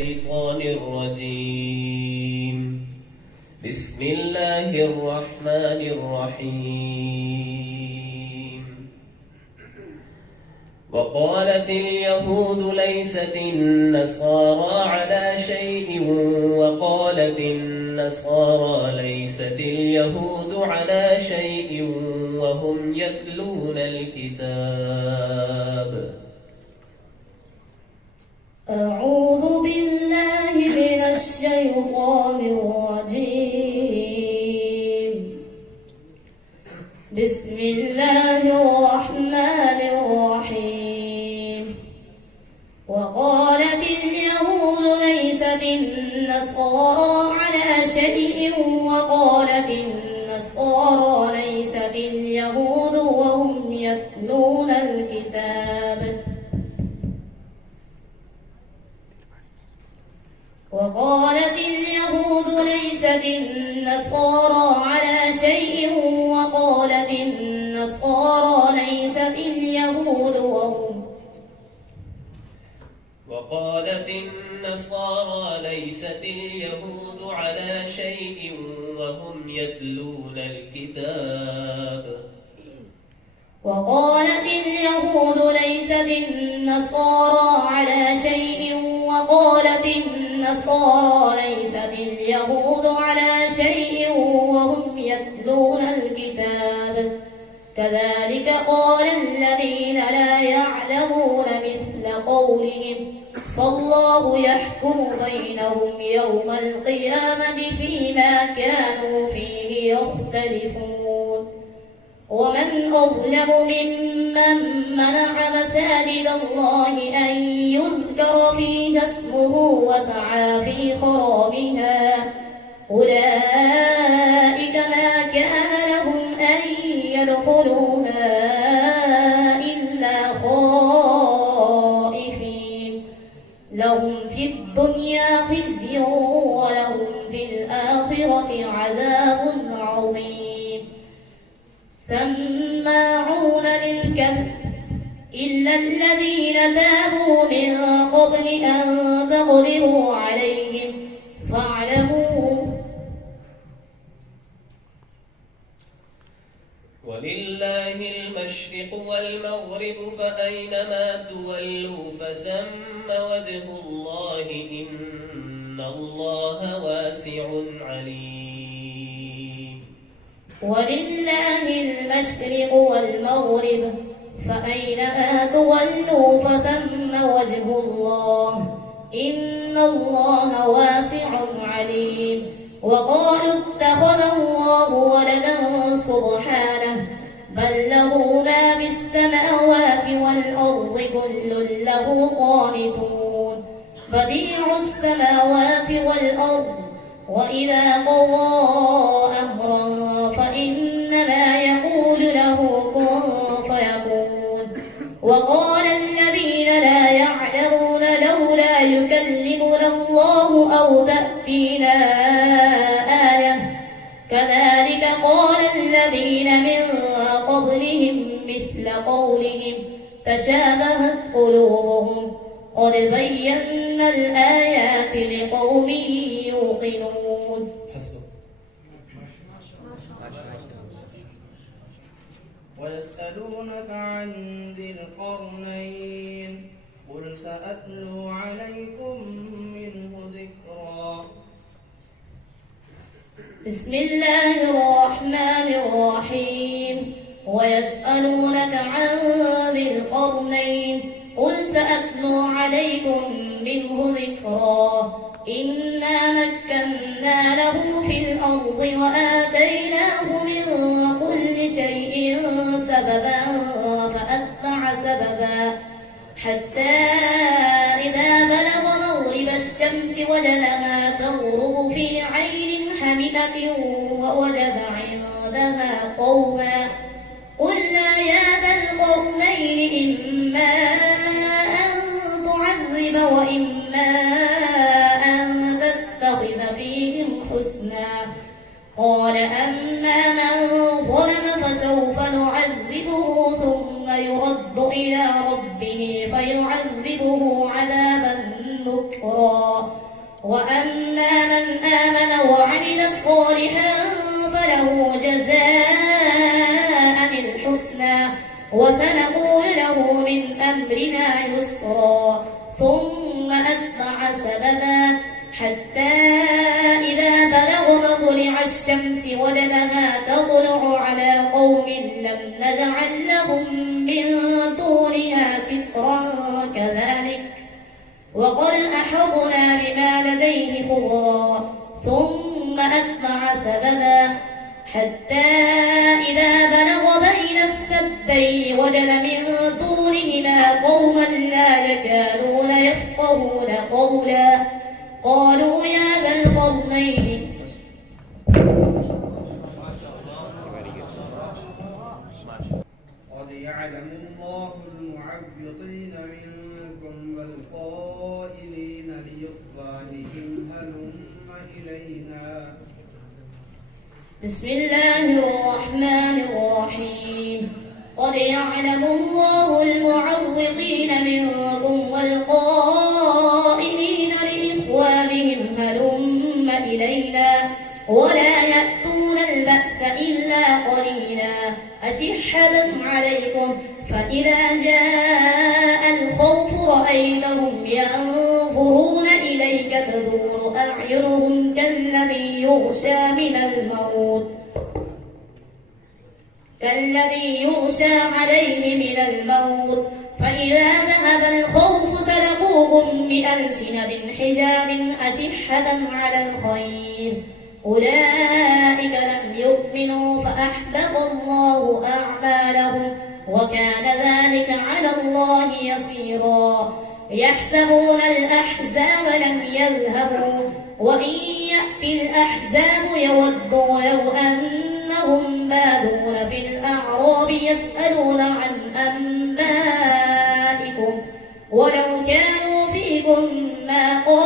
الشيطان الرجيم. بسم الله الرحمن الرحيم. وقالت اليهود ليست النصارى على شيء وقالت النصارى ليست اليهود على شيء وهم يتلون الكتاب. أعوذ بالله من الشيطان الرجيم. بسم الله الرحمن الرحيم. وقالت اليهود ليست النصارى على شيء وقالت النصارى ليست اليهود وهم يتلون الكتاب. وقالت اليهود ليست النصارى على شيء وقالت النصارى ليست اليهود وقالت النصارى ليست اليهود على شيء وهم يتلون الكتاب. وقالت اليهود ليست النصارى على شيء وقالت النصارى ليست اليهود على شيء وهم يتلون الكتاب. كذلك قال الذين لا يعلمون مثل قولهم فالله يحكم بينهم يوم القيامة فيما كانوا فيه يختلفون. ومن أظلم ممن منع مساجد الله أن يذكر فيها اسمه وسعى في خرابها. أولئك ما كان لهم أن يدخلوها إلا خائفين. لهم في الدنيا خزي ولهم في الآخرة عذاب عظيم. سماعون للكذب إلا الذين تابوا من قبل أن تقدروا عليهم فاعلموا. ولله المشرق والمغرب فأينما تولوا فثم وجه الله إن الله واسع عليم. ولله المشرق والمغرب فأينما تولوا فثم وجه الله إن الله واسع عليم. وقالوا اتخذ الله ولدا سبحانه بل له ما في السماوات والأرض كل له قانتون. بديع السماوات والأرض وإذا قضى أمرا فإنما يقول له كن فيكون. وقال الذين لا يعلمون لولا يكلمنا الله أو تأتينا آية. كذلك قال الذين من قبلهم مثل قولهم تشابهت قلوبهم قد بينا الآيات لقوم يوقنون. ويسألونك عن ذي القرنين قل سأتلو عليكم منه ذكرا. بسم الله الرحمن الرحيم. ويسألونك عن ذي القرنين قل سأتلو عليكم منه ذكرا. إنا مكنا له في الأرض وآتيناه من كل شيء سببا فأتبع سببا حتى إذا بلغ مغرب الشمس وجدها تغرب في عين حمئة ووجد عندها قوما. قلنا يا ذا القرنين إما أن تعذب وإما أن تتخذ فيهم حسنا. قال أما من ظلم فسوف نعذبه ثم يرد إلى ربه فيعذبه عذابا نكرا. وأما من آمن وعمل صالحا فله جزاء الحسنى وسنقول له من أمرنا يسرا ثم أتبع سببا حتى إذا بلغ مطلع الشمس وجدها تطلع على قوم لم نجعل لهم من دونها سترا كذلك وقد أحطنا بما لديه خبرا ثم أتبع سببا حتى إذا بلغ بين السدين وجد من دونهما قوما لا يكادون يفقهون قولا قالوا يا ذا القرنين قد يعلم الله المعوقين منكم والقائلين لإخوانهم هلم إلينا. بسم الله الرحمن الرحيم قد يعلم الله المعوقين منكم والقائلين لإخوانهم هلم إلينا ولا يأتون البأس إلا قليلا أشحة عليكم فإذا جاء الخوف رأيتهم ينظرون إليك تدور أعينهم كالذي يغشى عليه من الموت فإذا ذهب الخوف سلقوهم بألسنة حجاب أشحة على الخير أولئك لم يؤمنوا فأحبط الله أعمالهم وكان ذلك على الله يسيرا يحسبون الأحزاب لم يذهبوا وإن يأتي الأحزاب يودوا لو أنهم بادون في الأعراب يسألون عن أنبائكم ولو كانوا فيكم ما قالوا